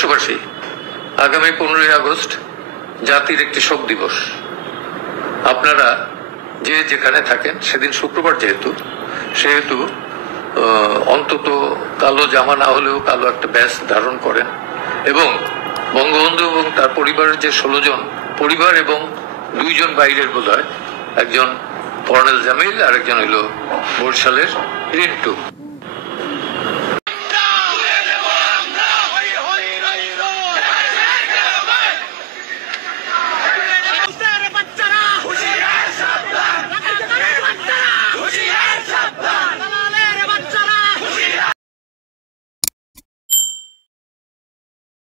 দেশবাসী, আগামী 15ই আগস্ট জাতির একটি শোক দিবস। আপনারা যে যেখানে থাকেন, সেদিন শুক্রবার সেহেতু অন্তত কালো জামা না হলেও কালো একটা ব্যাজ ধারণ করেন এবং বঙ্গবন্ধু এবং তার পরিবারের যে 16 জন পরিবার এবং 2 জন বাইরের বোধহয়, একজন কর্নেল জামিল আর একজন হলো বরিশালের রিন্টু,